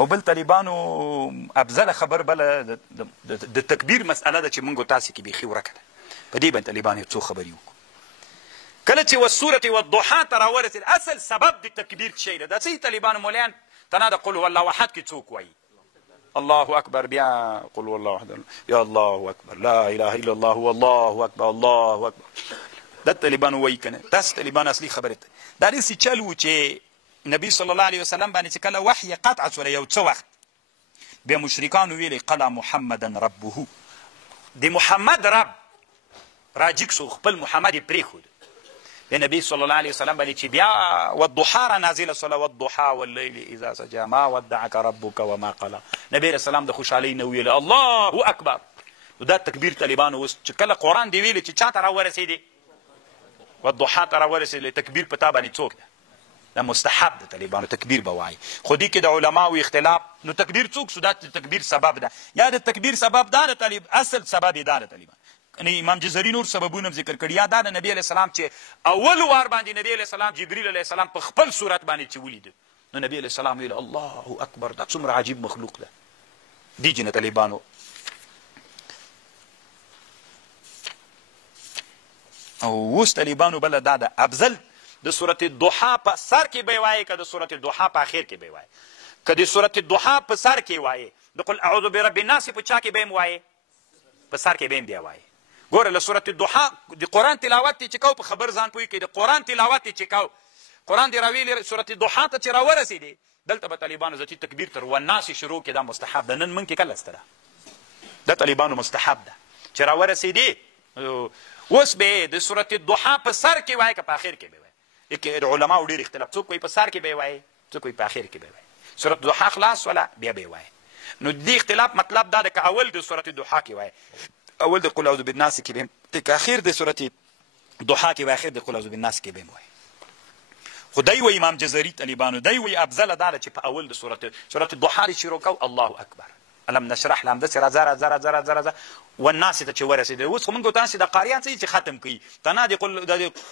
او بل طالبانو افضله خبر بله د تکبیر مسأله ده چې موږ تاسې کې بیخي ورکه ده. په دې باندې طالبانو یو څو خبرې وکړو. کله چې والسورة والضحا ته راورسېد اصل سبب د تکبیر شی ده. دا څه طالبانو مولیان تنا د قل هو الله احد کې څوک وایي الله اکبر بیا قل هو الله احد یا الله اکبر لا اله الا الله والله اکبر الله اکبر. دا طالبانو وایي که نه؟ داسې طالبانو اصلي خبرې ته دا داسې چل و چې نبی صلی الله علیه وسلم باندې چې کله وحی قطع شوله یو څه وخت بیا مشرکانو ویلې قلا محمدا ربه د محمد رب راجګ شو خپل محمد یې پرېښود. بیا نبی صلی الله علیه وسلم باندې چې بیا والضحا را نازله شوله والضحا واللیل اذا سجا ما ودعک ربک وما قلا. نبی علیه السلام د خوشحالۍ نه ویل الله اکبر. نو دا تکبیر طالبانو اوس چې کله قرآن دی ویلې چې چا ته راورسېدې والضحا ته راورسېدې تکبیر په تا باندې څوک ده؟ دا مستحب ده طالبانو تکبیر به وایي. خو دې کې د علماو اختلاف نو تکبیر څوک شو؟ دا د تکبیر سبب ده یا د تکبیر سبب دا ده اصل سبب یې دا ده طالبان. امام جزري نور سببونه هم ذکر کړي. یا دا د نبی علیه السلام چې اول وار باندې نبی علیه السلام جبریل علیه السلام په خپل صورت باندې چې ولیده نو نبی علیه السلام ویل الله اکبر. دا څومره عجیب مخلوق ده. دې جنه طالبانو او اوس طالبانو بله دا ده افضل د صورت الضحا په سر کې به یې وایې که د صورت الضحا په اخر کې به یې وایې. که د صورت الضحا په سر کې وایې د قل اعوذ برب الناس په چا کې به هم وایې په سر کې به هم بیا وایې. ګوره له صورت الضحا د قرآن تلاوت دې چې کو په خبر ځان پوهېږي د قرآن تلاوت دې چې کو قرآن دې راویلې صورت الضحا ته چې راورسېدې دلته به طالبانو ذاتي تکبیر تر والناس شروع کې دا مستحب ده. نن موږ کې کله سته ده دا طالبانو مستحب ده چې راورسېدې اوس به د صورت الضحا په سر کې وایې که په اخر کې به وایې. د علماو ډېر اختلاف څوک وایي په سر کې به یې وایې څوک وایي په اخر کې به یې وایې. صورت الضحا خلاص ولا بیا به یې وایې. نو دې اختلاف مطلب دا ده که اول د صورت الضحا کې وایې اول د قل اعوذ بالناس کې به هم که اخر د صورت ضحا کې وایې اخر د قل اعوذ بالناس کې به هم وایې. خو دی وایي امام جزري طالبانو دی وایي افضله دا ده چې په اول د صورت الضحا دې شروع کو الله اکبر الم نشرح له همداسې راځه راځه راځه راځه راځه والناسې ته چې ورسېدې. اوس خو موږ تاسې د قاریان څه چې ختم کوي تنا د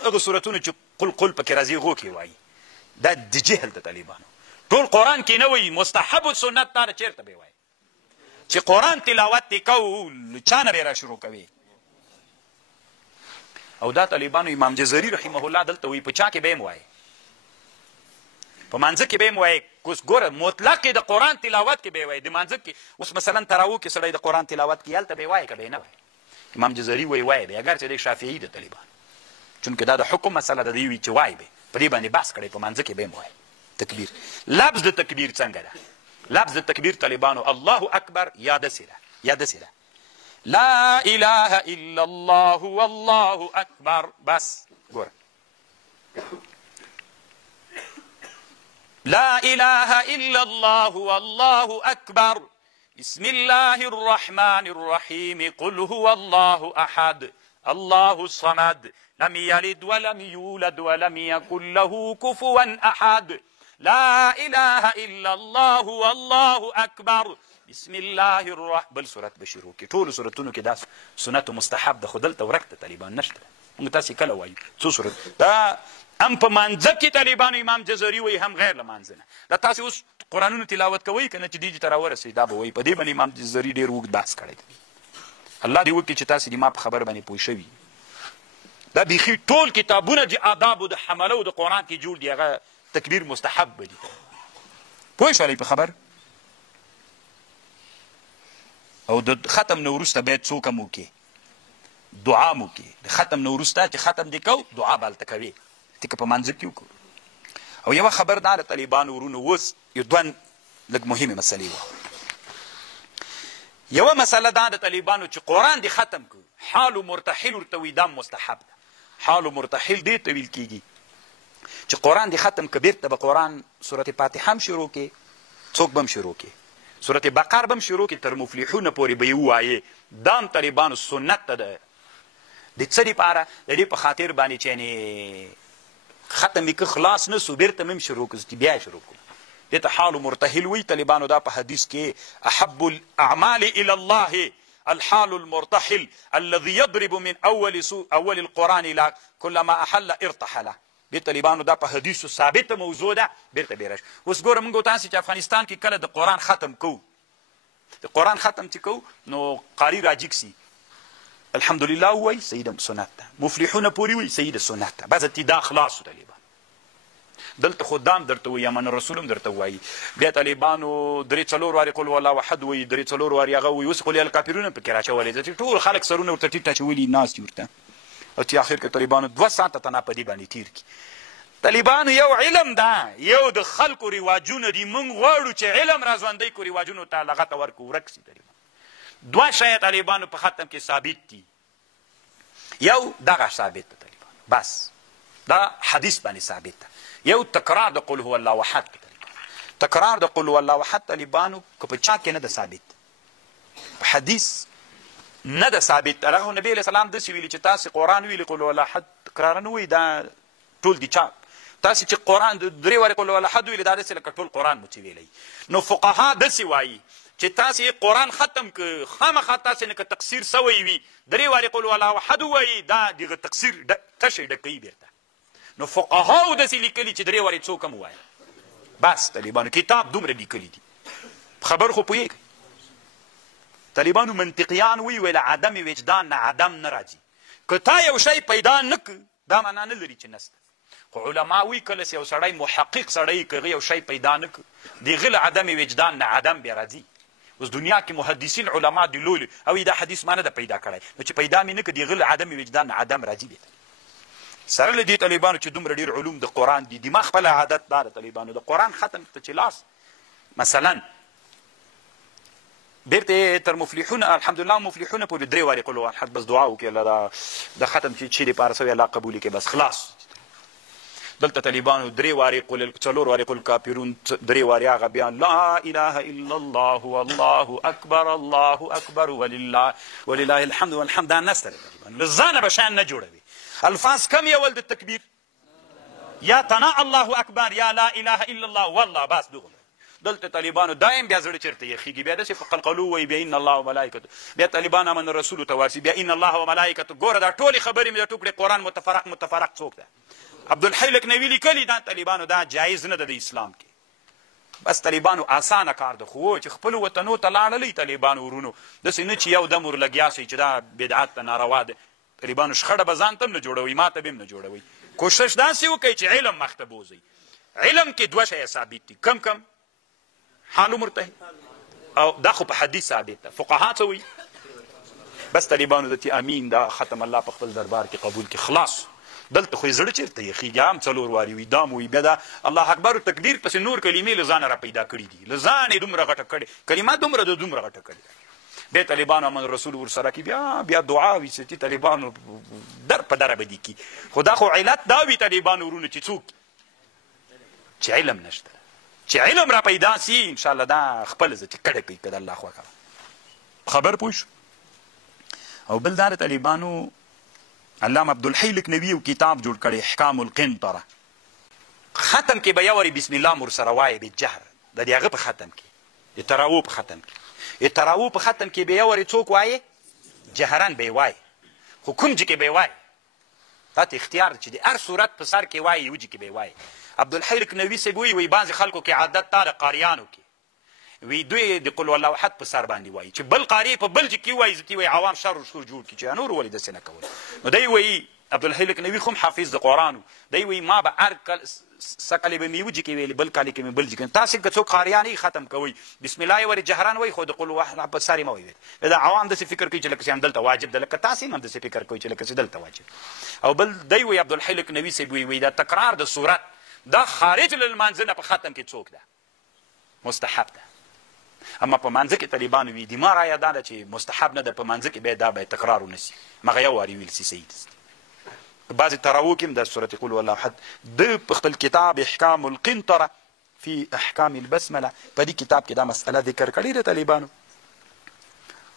هغه صورتونو چې قل پکې راځي هغو کې وایي. دا د جهل د طالبانو ټول قرآن کې نه وایي مستحب سنت تا چېرته به وایي چې قرآن تلاوت دې کو چا نه به یې را شروع کوي. او دا طالبانو امام جزري رحمه الله دلته وایي په چا کې به هم وایي په مانځه کې به هم وایي. اوس ګوره مطلق د قرآن تلاوت کې به یې وایي د مانځه کې اوس مثلا تراوح کې سړی د قرآن تلاوت کې هلته به یې وایي که به یې نه وایي. امام جزري وایي وایي به اگر چې دی شافعي د طالبان چونکې دا د حکم مسله ده دی وایي چې وایي به په دې باندې بحث کړی په مانځه کې به هم وایي تکبیر. لفظ د تکبیر څنګه ده؟ لفظ د تکبیر طالبانو الله اکبر یا داسې ده یا داسې ده لا اله الا الله والله اکبر. بس ګوره لا اله الا الله والله اکبر بسم الله الرحمن الرحیم قل هو الله احد الله الصمد لم يلد ولم يولد ولم يكن له كفوا احد لا اله الا الله والله اکبر بسم الله الرحمن. بل صورت به شروع کړي ټولو صورتونو کې دا سنت مستحب ده خو دلته ورک د طالبان نشته. موږ تاسې کله وایو څو صورت دا هم په مانځه کې طالبانو امام جزري وایي هم غیر له مانځه نه. دا تاسې اوس قرآنونو تلاوت کوئ که نه چې دې ته راورسئ دا به وایي. په دې باندې امام جزري ډېر اوږد بحث کړی دی. الله دې وکړي چې تاسې د ما په خبر باندې پوه شوي. دا بیخي ټول کتابونه د آدابو د حملو د قرآن کې جوړ دي هغه تکبیر مستحب به دي. پوه شولئ په خبر؟ او د ختم نه وروسته باید څوک هم وکړي دعا م وکړي. د ختم نه وروسته چې ختم دې کو دعا به هلته کوې ته که په مانځه کې وکړو. او یوه خبر دا د طالبانو ورونو اوس یو دوه لږ مهمې مسلې وه. یوه مسله دا د طالبانو چې قرآن دې ختم کړو حال مرتحل ورته وایي دا مستحب ده. حال مرتحل دې ته ویل کېږي چې قرآن دې ختم که بیرته به قرآن صورت فاتحه هم شروع کړې څوک به هم شروع کړي صورت بقر به هم شروع کړي تر مفلحونه پورې به یې ووایې. دا هم طالبانو سنت ته ده. د څه دپاره د دې په خاطر باندې چې یعنې ختم یې که خلاص نه سو بیرته مې هم شروع کړو چې بیا یې شروع کړو. دې ته حال مرتحل وایي. طالبانو دا په حدیث کې احب الاعمال الى الله الحال المرتحل الذي يضرب من اول القرآن الى كلما احل ارتحله. بیا طالبانو دا په حدیثو ثابته موضوع ده بیرته بیا راشي. اوس ګوره موږ تاسې چې افغانستان کې کله د قرآن ختم کوو، د قرآن ختم چې کوو نو قاري راجیګ سي الحمدلله ووایي صحیح د سنت ده، مفلحونه پورې وایي صحیح د سنت ده، بس دا خلاص طالبان. دلته خو دام درته وایي، امن الرسول هم درته وایي، بیا طالبانو درې څلور وارې قل والله احد وایي، درې څلور وارې هغه وایي. اوس قل الکافرون پکې راچولې ده چې ټول خلک سرونه ورته ټیټ اچولي ناست دي ورته، او چې آخر کې طالبانو 2 ساعته تنا په دې باندې تیر کړي. طالبانو یو علم ده، یو د خلکو رواجونه دي، موږ غواړو چې علم را ژوندی کړو، رواجونو ته لغته ورکړو، ورک سي. طالبان 2 شیه طالبانو په ختم کې ثابت دي. یو دغه ثابت ده طالبانو، بس دا حدیث باندې ثابت ده. یو تکرار د قل هو الله احد کې طالبانو، تکرار د قل هو الله احد طالبانو که په چا کې نه ده ثابت، په حدیث نه ده ثابت. هغه نبی علیه السلام داسې ویلي چې تاسې قرآن ویلي قل هو الله احد تکرار نه وایي، دا ټول دي چاپ. تاسې چې قرآن 3 وارې قل هو الله احد ویلي دا داسې لکه ټول قرآن مو چې ویلی. نو فقها داسې وایي چې تاسې قرآن ختم که خامخا تاسې نه که تقصیر سوی وي 3 وارې قل هو الله احد ووایي، دا دغه تقصیر تشی ډکوي بیرته. نو فقهاو داسې لیکلي چې 3 وارې څوک هم ووایه، بس طالبانو کتاب دومره لیکلي دي. خبر خو پوهېږئ طالبانو منطقیان وی له عدم وجدان نه عدم نه راځي. که تا یو شی پیدا نه کړ دا معنا نه لري چې نسته، خو علما وی کله چې یو سړی محقق سړی که هغه یو شی پیدا نه کړ د هغه له عدم وجدان نه عدم بیا راځي. اوس دنیا کې محدثین علما دي لولي او دا حدیث ما نه ده پیدا کړی، نو چې پیدا مې نه کړ د هغه له عدم وجدان نه عدم راځي. بیا سره له دې طالبانو چې دومره ډېر علوم د قرآن دي، دماغ خپله عادت دا ده طالبانو د قرآن ختم ته چې لاس مثلا بیرته تر مفلحون الحمدلله مفلحون پورې 3 وارې قل هو احد بس دعا وکړي الله د ختم چې دپاره سوی الله قبول کړي بس خلاص. دلته طالبانو 3 وارې قل 4 وارې قل کافرون 3 وارې هغه بیا لا اله الا الله والله اکبر الله اکبر ولله الحمد والحمد دا نسته له ځانه به شیان نه جوړوي. الفاظ کم یول د تکبیر یا تنا الله اکبر یا لا اله الا الله والله بس دغه. دلته طالبانو دایم بیا زړه چېرته یخېږي، بیا داسې په قلقلو وایي بیا ان الله وملائکته، بیا طالبان امن رسولو ته ورسي بیا ان الله وملائکته. ګوره دا ټولې خبرې مې د ټوکړې قرآن متفرق څوک ده؟ عبدالحی لکنوي لیکلي دا طالبانو دا جایز نه ده د اسلام کې. بس طالبانو اسانه کار ده، خو چې خپلو وطنو ته لاړلی طالبانو ورونو داسې نه چې یو دم ورلګیا سئ چې دا بدعت ده ناروا ده. طالبانو شخړه به ځان ته هم نه جوړوئ، ما ته به هم نه جوړوئ. کوشش داسې وکئ چې علم مخته بوځئ. علم کې 2 شیه ثابت دي، کم حال مرتهی او دا خو په حدیث ثابت ده. فقها څه وایي؟ بس طالبانو دتي امین دا ختم الله په خپل دربار کې قبول کړي خلاص. دلته خو یې زړه چېرته یخېږي، هم 4 وارې وي دا م وي بیا دا الله اکبر و تکبیر پسې نور کلمې له ځانه را پیدا کړي دي، له ځان یې دومره غټه کړې کلمات دومره غټه کړې. بیا طالبانو امن رسول ورسره کړي بیا دعا وي چې طالبانو در په دره به دي کي. خو دا خو علت دا وي طالبانو ورونو چې څوک چې علم نشته، چې علم را پیدا سي انشاءالله دا خپل زه چې کډه کوي که د الله خوښه خبر پوه شو. او بل دا د طالبانو علامه عبدالحی لکنوي یو کتاب جوړ کړی احکام القنطره. ختم کې به یو وارې بسم الله ورسره وایې بالجهر، د دې هغه په ختم کې د تراو په ختم کې تراو په ختم کې به یو وارې څوک وایې جهرن به یې وایې، خو کوم جې کې به یې وایې تا ته اختیار چې د هر صورت په سر کې وایې یو جې کې به یې وایې. عبدالحی لکنوي صاحب وایي بعضې خلکو کې عادت تا د قاریانو کې وی دوی د قل والله احد په سر باندې وایي چې بل قاري په بل جې کې وایي ځکې وایي عوام شر جوړ کړي چې نور ولې داسې نه کول. نو دی وایي عبدالحی لکنوي خو هم حافظ د قرآن دی وایي ما به هر سکلې به مې یو جې کې ویلې بل کالې کې مې بل جې کې. تاسې که څوک قاریان ختم کوئ بسم الله یې ورې جهران وایي خو د قل واحد په سر یې مه وایي. دا عوام داسې فکر کوي چې لکه چې دلته واجب ده، لکه تاسې هم داسې فکر کوئ چې لکه چې دلته واجب. او بل دی وایي عبدالحی لکنوي صاحب وایي دا تکرار د صورت دا خارج له لمانځه نه په ختم کې څوک ده مستحب ده. اما په مانځه کې طالبانو وي دما رایه دا ده چې مستحب نه ده، په مانځه کې باید دا باید تکرار ونه سي، مغه یو وارې ویل سي صحیح ده. بعضې تراو کې هم د سورت قل والله احد د په خپل کتاب احکام القنطره فی احکام البسمله په دې کتاب کې دا مسئله ذکر کړې ده طالبانو.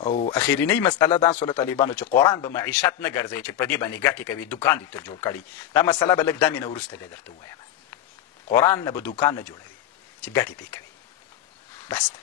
او اخرینۍ مسئله دا سوله طالبانو چې قرآن به معیشت نه ګرځوي چې په دې باندې ګټې کوي، دوکان دې تر جوړ کړي. دا مسئله به لږ دا مې نه وروسته بیا درته ووایم. قرآن نه به دوکان نه جوړوي چې ګټې پې کوي بس ده.